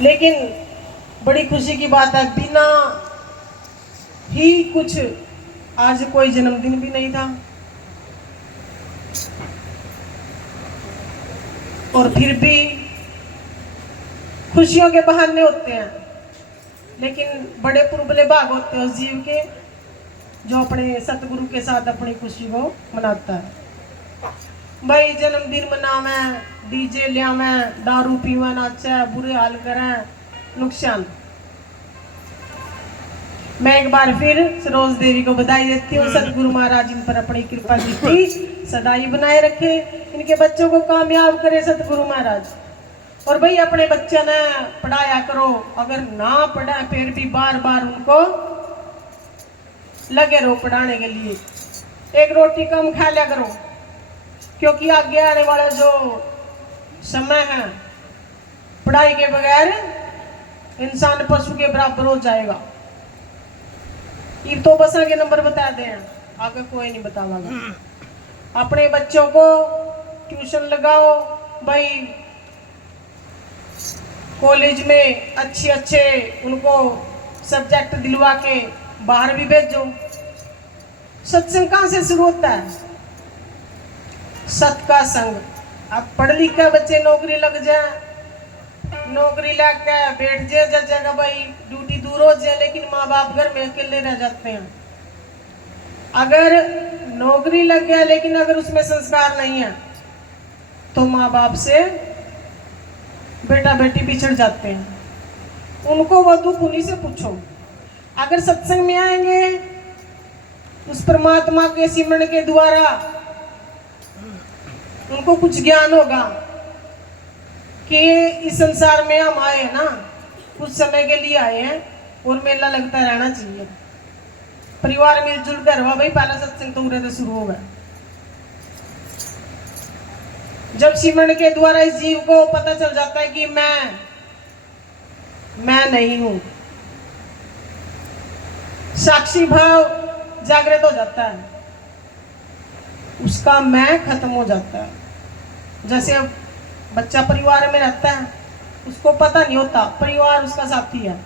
लेकिन बड़ी खुशी की बात है, बिना ही कुछ आज कोई जन्मदिन भी नहीं था और फिर भी खुशियों के बहाने होते हैं, लेकिन बड़े पुरबले भाग होते हैं उस जीव के जो अपने सतगुरु के साथ अपनी खुशी को मनाता है। भाई जन्मदिन मनावे, डीजे लियावे, दारू पीवे, नाचे, बुरे हाल करें, नुकसान। मैं एक बार फिर सरोज देवी को बधाई देती हूँ। सतगुरु महाराज इन पर अपनी कृपा दृष्टि सदाई बनाए रखे, इनके बच्चों को कामयाब करे सतगुरु महाराज। और भाई अपने बच्चे ने पढ़ाया करो, अगर ना पढ़ा फिर भी बार बार उनको लगे रहो पढ़ाने के लिए। एक रोटी कम खा लिया करो, क्योंकि आगे आने वाला जो समय है पढ़ाई के बगैर इंसान पशु के बराबर हो जाएगा। ये तो बस आगे नंबर बता दें, आगे कोई नहीं बतावागा। अपने बच्चों को ट्यूशन लगाओ भाई, कॉलेज में अच्छे उनको सब्जेक्ट दिलवा के बाहर भी भेजो। सत्संग कहाँ से शुरू होता है? सत का संग। अब पढ़ लिख के बच्चे नौकरी लग जाए, नौकरी लग के बैठ जाए जगह भाई, ड्यूटी दूर हो जाए, लेकिन माँ बाप घर में अकेले रह जाते हैं। अगर नौकरी लग गया लेकिन अगर उसमें संस्कार नहीं है तो माँ बाप से बेटा बेटी बिछड़ जाते हैं। उनको वो दुख उन्हीं से पूछो। अगर सत्संग में आएंगे उस परमात्मा के सिमरन के द्वारा उनको कुछ ज्ञान होगा कि इस संसार में हम आए हैं ना, कुछ समय के लिए आए हैं और मेला लगता रहना चाहिए। परिवार मिलजुल कर हुआ भाई, पहला सत्संग तो उरे से शुरू होगा। जब सिमरन के द्वारा इस जीव को पता चल जाता है कि मैं नहीं हूं, साक्षी भाव जागृत हो जाता है, उसका मैं खत्म हो जाता है। जैसे अब बच्चा परिवार में रहता है, उसको पता नहीं होता परिवार उसका साथी है।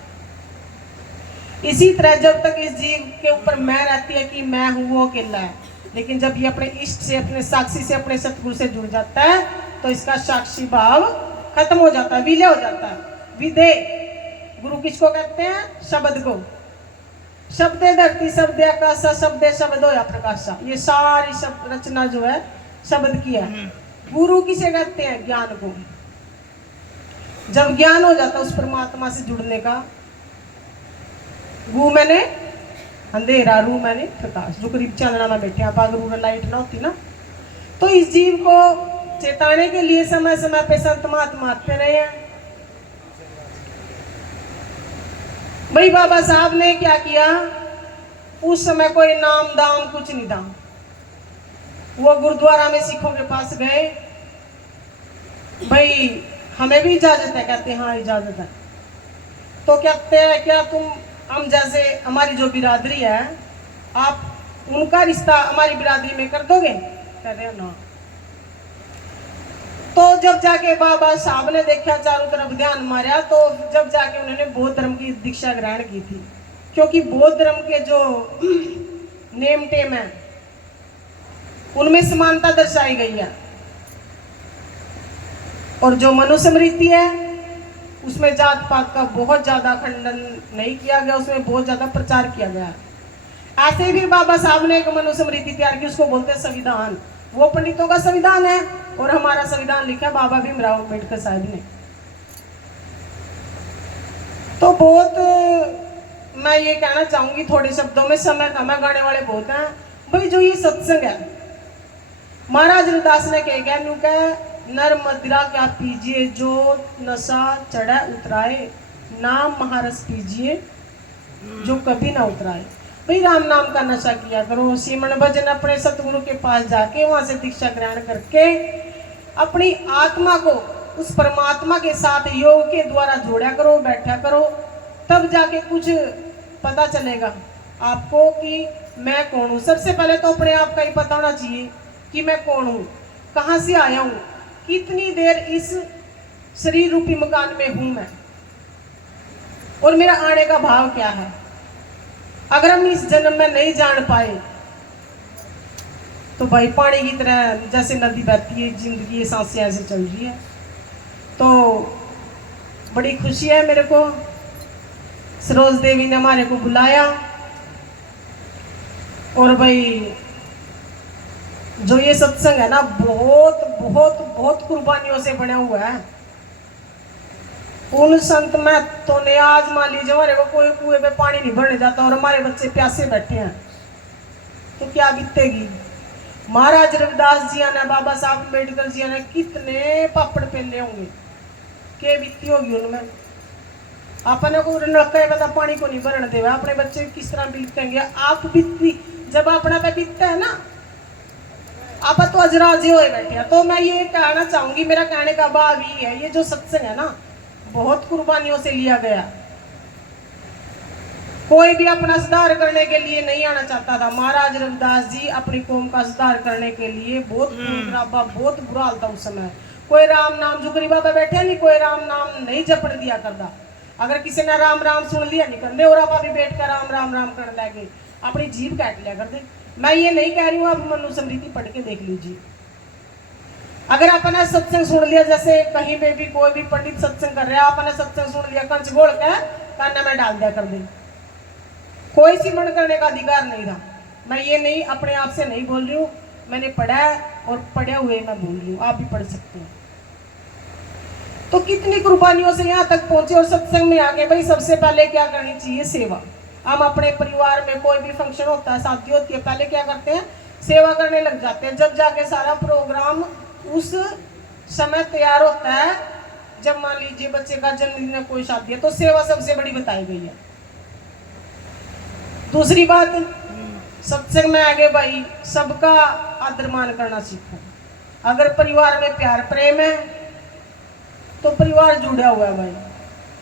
इसी तरह जब तक इस जीव के ऊपर मैं रहती है कि मैं हूं, वो अकेला है, लेकिन जब ये अपने इष्ट से, अपने साक्षी से, अपने सतगुरु से जुड़ जाता है तो इसका साक्षी भाव खत्म हो जाता है, विलय हो जाता है। विदे गुरु किसको कहते हैं? शब्द को। शब्दे धरती, शब्दे आकाशा, शब्दे शब्द होया प्रकाशा। ये सारी शब्द रचना जो है शब्द की है। गुरु किसे कहते हैं? ज्ञान को। जब ज्ञान हो जाता है उस परमात्मा से जुड़ने का, गु मैंने अंधेरा, रू मैंने प्रकाश, जो करीब चांदना में बैठे आप, अगर रूरल लाइट ना होती ना तो इस जीव को चेताने के लिए समय समय पे संत महात्मा आते रहे हैं। भाई बाबा साहब ने क्या किया? उस समय कोई नाम दाम कुछ नहीं था। वो गुरुद्वारा में सिखों के पास गए, भाई हमें भी इजाजत है? कहते हाँ इजाजत है। तो कहते हैं क्या तुम, हम जैसे हमारी जो बिरादरी है, आप उनका रिश्ता हमारी बिरादरी में कर दोगे? कहते हैं ना। तो जब जाके बाबा साहब ने देखा, चारों तरफ ध्यान मारा, तो जब जाके उन्होंने बौद्ध धर्म की दीक्षा ग्रहण की थी, क्योंकि बौद्ध धर्म के जो नेम टेम है उनमें समानता दर्शाई गई है, और जो मनुस्मृति है उसमें जात पात का बहुत ज्यादा खंडन नहीं किया गया, उसमें बहुत ज्यादा प्रचार किया गया। ऐसे ही बाबा साहब ने एक मनुस्मृति तैयार की, उसको बोलते हैं संविधान। वो पंडितों का संविधान है और हमारा संविधान लिखा बाबा भीमराव अम्बेडकर साहब ने। तो बहुत मैं ये कहना चाहूंगी थोड़े शब्दों में, समय कम है, गाने वाले बहुत हैं भाई। जो ये सत्संग है, महाराज रविदास ने कह न्यू कह, नर मदिरा क्या पीजिए जो नशा चढ़ा उतराए, नाम महारस पीजिए जो कभी ना उतराए। भाई राम नाम का नशा किया करो, सिमरन भजन अपने सतगुरु के पास जाके वहां से दीक्षा ग्रहण करके अपनी आत्मा को उस परमात्मा के साथ योग के द्वारा जोड़ा करो, बैठा करो, तब जाके कुछ पता चलेगा आपको कि मैं कौन हूँ। सबसे पहले तो अपने आप का ही पता होना चाहिए कि मैं कौन हूँ, कहाँ से आया हूँ, कितनी देर इस शरीर रूपी मकान में हूं मैं, और मेरा आने का भाव क्या है। अगर हम इस जन्म में नहीं जान पाए तो भाई पानी की तरह जैसे नदी बहती है, जिंदगी ये सांसें ऐसे चल रही है। तो बड़ी खुशी है मेरे को, सरोज देवी ने हमारे को बुलाया, और भाई जो ये सत्संग है ना, बहुत बहुत बहुत कुर्बानियों से बना हुआ है। उन संत महतो ने, आज मान लीजिए हमारे को कोई कुएं पे पानी नहीं भरने जाता और हमारे बच्चे प्यासे बैठे हैं, तो क्या बीतेगी। महाराज रविदास जी ने, बाबा साहब अम्बेडकर जी ने कितने पापड़ पेले होंगे, क्या बीती होगी उनमें। अपने को नलके में पानी को नहीं भरने देगा, अपने बच्चे किस तरह बीतेंगे। आप बीती जब अपना पे बीतता है ना, आप तो आज राजी हो बैठे हैं। तो मैं ये कहना चाहूंगी, मेरा कहने का भाव ये है, ये जो सत्संग है ना, बहुत कुर्बानियों से लिया गया। कोई भी अपना सुधार करने के लिए नहीं आना चाहता था। महाराज रविदास जी अपनी कौम का सुधार करने के लिए बहुत बुरा हाल था उस समय। कोई राम नाम, जो गरीबा पे बैठे नहीं, कोई राम नाम नहीं जपने दिया करता। अगर किसी ने राम राम सुन लिया नहीं करते, और आप भी बैठ कर राम राम राम करने लगे, अपनी जीभ काट लिया करते। मैं ये नहीं कह रही हूँ, आप मनुस्मृति पढ़ के देख लीजिए। अगर आपने सत्संग सुन लिया, जैसे कहीं पे भी कोई भी पंडित सत्संग कर रहा है, आपने सत्संग सुन लिया, कंच घोल के कान में डाल दिया कर दे, कोई सिमरण करने का अधिकार नहीं था। मैं ये नहीं, अपने आप से नहीं बोल रही हूँ, मैंने पढ़ा है और पढ़े हुए मैं बोल रही हूँ, आप भी पढ़ सकते हैं। तो कितनी कुर्बानियों से यहाँ तक पहुंचे, और सत्संग में आके भाई सबसे पहले क्या करनी चाहिए, सेवा। हम अपने परिवार में कोई भी फंक्शन होता है, शादी होती है, पहले क्या करते हैं, सेवा करने लग जाते हैं। जब जाके सारा प्रोग्राम उस समय तैयार होता है, जब मान लीजिए बच्चे का जन्मदिन है, कोई शादी है, तो सेवा सबसे बड़ी बताई गई है। दूसरी बात, सत्संग में आगे भाई सबका आदर मान करना सीखो। अगर परिवार में प्यार प्रेम है तो परिवार जुड़ा हुआ है भाई।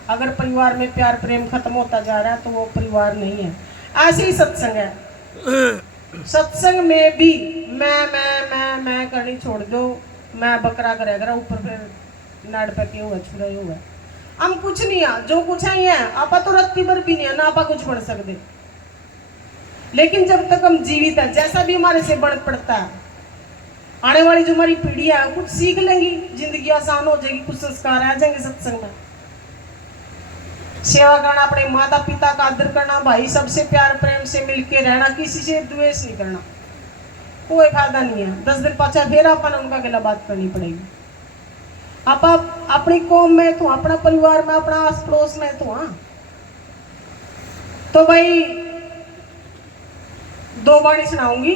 अगर परिवार में प्यार प्रेम खत्म होता जा रहा है तो वो परिवार नहीं है। ऐसे ही सत्संग है। सत्संग में भी मैं करनी छोड़ दो, मैं बकरा करेगा ऊपर फिर नाड़ पे के हुआ छुड़े हुआ। हम कुछ नहीं है, जो कुछ है ये आपा तो रत्ती भर भी नहीं है ना, आपा कुछ पढ़ सकते। लेकिन जब तक हम जीवित है, जैसा भी हमारे से बढ़ पड़ता है, आने वाली जो हमारी पीढ़ी है कुछ सीख लेंगी, जिंदगी आसान हो जाएगी, कुछ संस्कार आ जाएंगे सत्संग में। सेवा करना, अपने माता पिता का आदर करना, भाई सबसे प्यार प्रेम से मिलके रहना, किसी से द्वेष नहीं करना, कोई फायदा नहीं है। 10 दिन पाछा फिर अपन उनका गला बात करनी पड़ेगी। आप अपनी कौम में तो, अपना परिवार में, अपना आस पड़ोस में तो, हाँ। तो भाई 2 बाणी सुनाऊंगी।